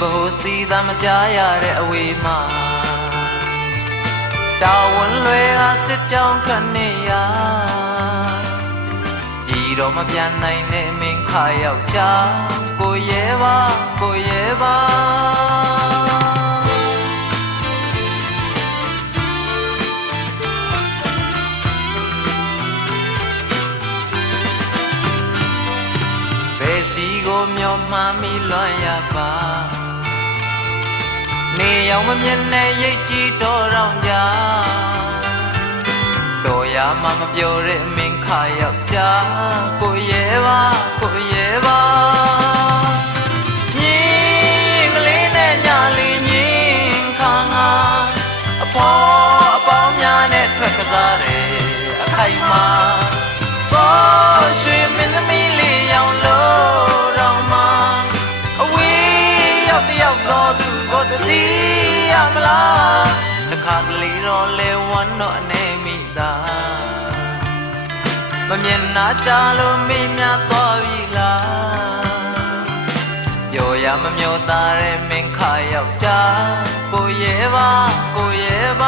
ဘဟုစီသာမကြားရတဲ့အဝေးမှာတာဝန်လွယ်အားစစ်ကြောင်းခနဲ့ရဒီတော့မပြန်နိုင်နဲ့မင်းခါယောက်ျားကိုရဲပါကိုရဲပါဘယ်စီကိုမျောမှန်းမိလွမ်းရပါနေရောက်မမြင်နဲ့ရိတ်ကြည့်တော်တော့ကြတော်ရမှမပြောတဲ့မင်းခါယောက်ျားကိုရဲပါကိုရဲပါညင်းကလေးနဲ့ညလေးညင်းခါငါအဖေါ်အပေါင်းများနဲ့ထွက်ကစားတယ်အခိုက်မှာဘောရွှေမင်းသမီးလေးရောင်လို့တော့မှအဝေးရောက်တယောက်တော့သူကိုတသိရမလားတစ်ခါကလေးတော့လေဝမ်းတော့အနေမိသားမမြင်နာကြလို့မိများသွားပြီလားပြောရမမျောသားတဲ့မင်းခါယောက်ျားကိုရဲပါကိုရဲပါ